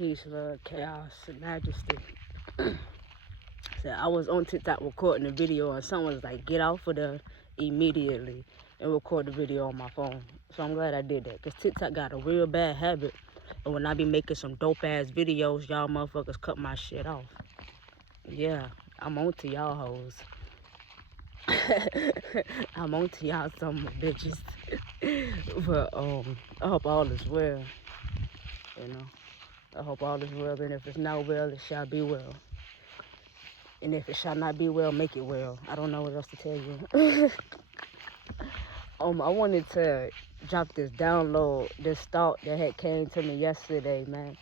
Peace, love, chaos, and majesty. So I was on TikTok recording a video, and someone was like, "Get off of there immediately and record the video on my phone." So I'm glad I did that, because TikTok got a real bad habit. And when I be making some dope-ass videos, y'all motherfuckers cut my shit off. Yeah, I'm on to y'all hoes. I'm on to y'all some bitches. But I hope all is well. You know, I hope all is well, and if it's not well, it shall be well. And if it shall not be well, make it well. I don't know what else to tell you. I wanted to drop this download, this thought that had came to me yesterday, man.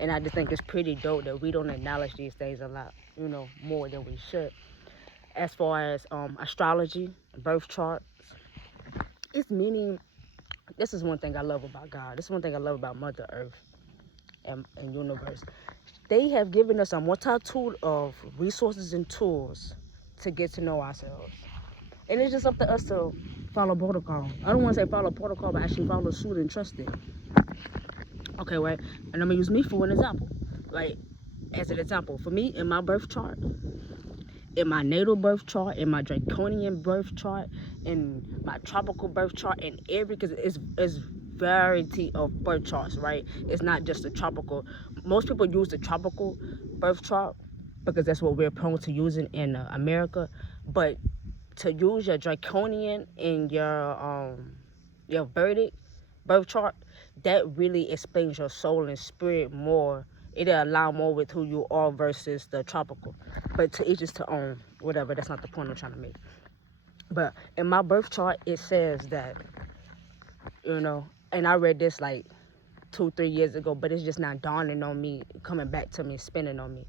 And I just think it's pretty dope that we don't acknowledge these things a lot, more than we should. As far as astrology, birth charts, it's meaning. This is one thing I love about God. This is one thing I love about Mother Earth and universe. They have given us a multitude of resources and tools to get to know ourselves. And it's just up to us to follow protocol. I don't want to say follow protocol, but actually follow suit and trust it. Okay, right? And I'm going to use me for an example. Like, as an example, for me, in my birth chart, in my natal birth chart, in my draconian birth chart, in my tropical birth chart, and because it's variety of birth charts, right? It's not just the tropical. Most people use the tropical birth chart because that's what we're prone to using in America. But to use your draconian in your Vedic birth chart, that really explains your soul and spirit more. It'll align more with who you are versus the tropical. But to each is to own, whatever. That's not the point I'm trying to make. But in my birth chart, it says that, and I read this like 2-3 years ago, but it's just not dawning on me, coming back to me, spinning on me.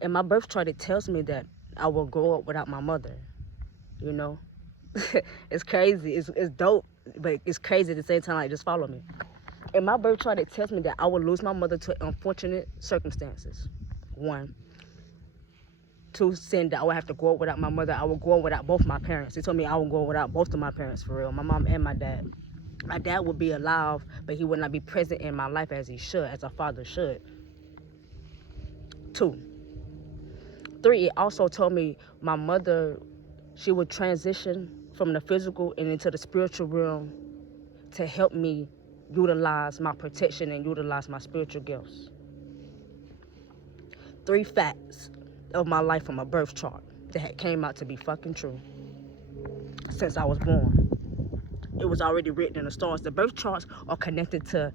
In my birth chart, it tells me that I will grow up without my mother, It's crazy. It's dope, but it's crazy at the same time. Like, just follow me. In my birth chart, it tells me that I will lose my mother to unfortunate circumstances. 1. 2, saying that I would have to grow up without my mother. I will grow up without both my parents. They told me I will grow up without both of my parents, for real. My mom and my dad. My dad would be alive, but he would not be present in my life as he should, as a father should. 2. 3, it also told me my mother, she would transition from the physical and into the spiritual realm to help me utilize my protection and utilize my spiritual gifts. 3 facts of my life from a birth chart that came out to be fucking true since I was born. It was already written in the stars. The birth charts are connected to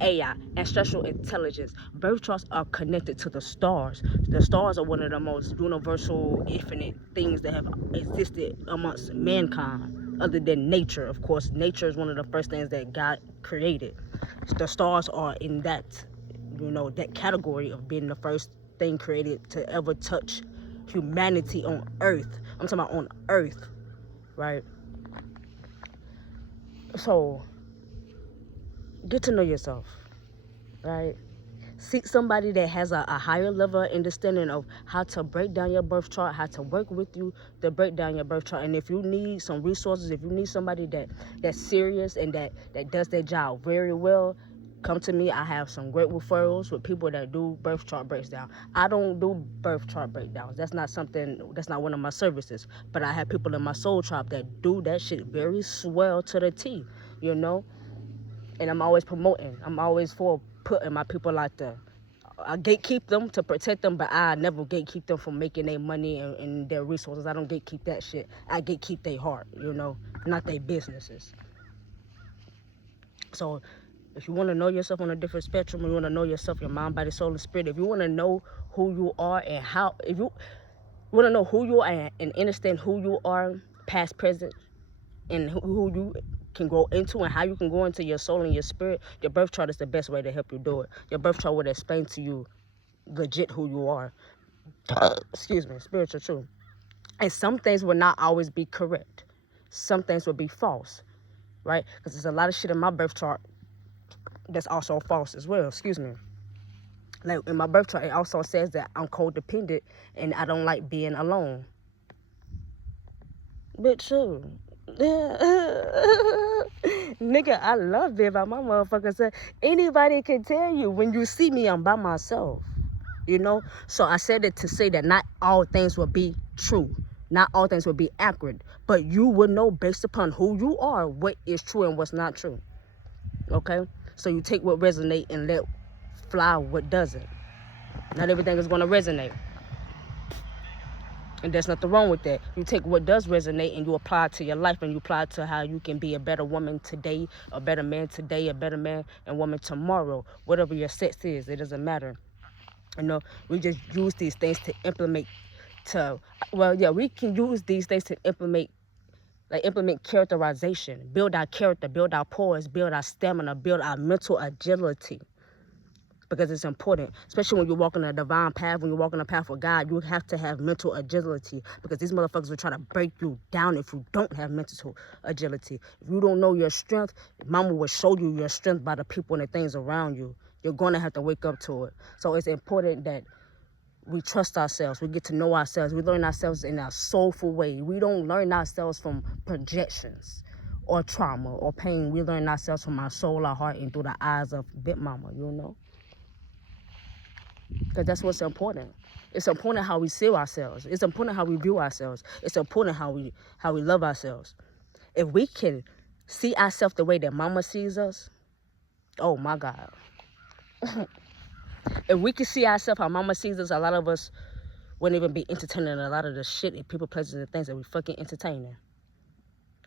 AI, ancestral intelligence. Birth charts are connected to the stars. The stars are one of the most universal, infinite things that have existed amongst mankind, other than nature. Of course, nature is one of the first things that God created. The stars are in that, that category of being the first thing created to ever touch humanity on Earth. I'm talking about on Earth, right? So, get to know yourself, right? Seek somebody that has a higher level of understanding of how to break down your birth chart, how to work with you to break down your birth chart. And if you need some resources, if you need somebody that's serious and that does their job very well, come to me. I have some great referrals with people that do birth chart breakdown. I don't do birth chart breakdowns. That's not one of my services. But I have people in my soul tribe that do that shit very swell to the T, And I'm always promoting. I'm always for putting my people out there. I gatekeep them to protect them, but I never gatekeep them from making their money and their resources. I don't gatekeep that shit. I gatekeep their heart, not their businesses. So if you want to know yourself on a different spectrum, you want to know yourself, your mind, body, soul, and spirit, if you want to know who you are and if you want to know who you are and understand who you are, past, present, and who you can grow into and how you can go into your soul and your spirit, your birth chart is the best way to help you do it. Your birth chart will explain to you legit who you are. Excuse me, spiritual truth. And some things will not always be correct. Some things will be false, right? Because there's a lot of shit in my birth chart that's also false as well. Excuse me. Like in my birth chart, it also says that I'm codependent and I don't like being alone. Bitch, sure. Nigga, I love being by my motherfucker self. Anybody can tell you when you see me, I'm by myself. You know? So I said it to say that not all things will be true. Not all things will be accurate. But you will know based upon who you are what is true and what's not true. Okay? So you take what resonates and let fly what doesn't. Not everything is going to resonate. And there's nothing wrong with that. You take what does resonate and you apply it to your life, and you apply it to how you can be a better woman today, a better man today, a better man and woman tomorrow. Whatever your sex is, it doesn't matter. You know, we just use these things to implement we can use these things to implement characterization, build our character, build our poise, build our stamina, build our mental agility. Because it's important, especially when you're walking a divine path, when you're walking a path with God, you have to have mental agility, because these motherfuckers will try to break you down if you don't have mental agility. If you don't know your strength, mama will show you your strength by the people and the things around you. You're going to have to wake up to it. So it's important that we trust ourselves. We get to know ourselves. We learn ourselves in a soulful way. We don't learn ourselves from projections or trauma or pain. We learn ourselves from our soul, our heart, and through the eyes of Big Mama, you know? Because that's what's important. It's important how we see ourselves. It's important how we view ourselves. It's important how we love ourselves. If we can see ourselves the way that Mama sees us, oh my God. If we can see ourselves how Mama sees us, a lot of us wouldn't even be entertaining a lot of the shit and people, places, and things that we fucking entertaining.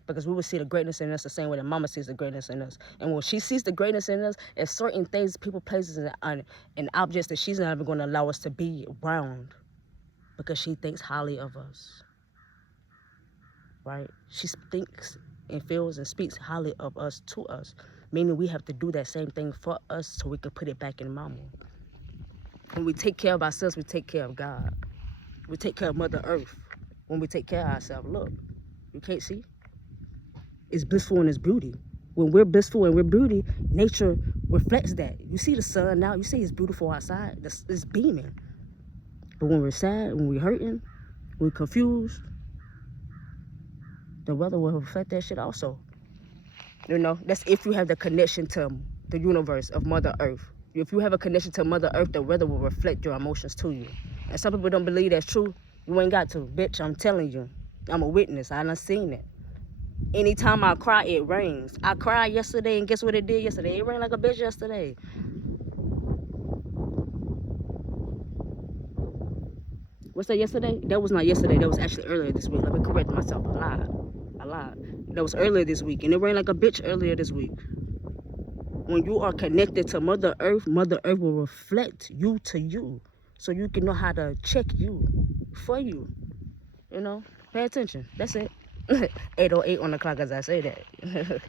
Because we would see the greatness in us the same way that Mama sees the greatness in us. And when she sees the greatness in us, there's certain things, people, places, and objects that she's not even going to allow us to be around, because she thinks highly of us. Right? She thinks and feels and speaks highly of us to us. Meaning we have to do that same thing for us so we can put it back in Mama. When we take care of ourselves, we take care of God. We take care of Mother Earth. When we take care of ourselves, look, you can't see? It's blissful in its beauty. When we're blissful and we're beauty, nature reflects that. You see the sun now, you see it's beautiful outside, it's beaming. But when we're sad, when we're hurting, when we're confused, the weather will reflect that shit also. You know, that's if you have the connection to the universe of Mother Earth. If you have a connection to Mother Earth, the weather will reflect your emotions to you. And some people don't believe that's true. You ain't got to. Bitch, I'm telling you. I'm a witness. I done seen it. Anytime I cry, it rains. I cried yesterday, and guess what it did yesterday? It rained like a bitch yesterday. What's that, yesterday? That was not yesterday. That was actually earlier this week. Let me correct myself. I lied. That was earlier this week. And it rained like a bitch earlier this week. When you are connected to Mother Earth will reflect you to you. So you can know how to check you for you. You know? Pay attention. That's it. 8:08 on the clock as I say that.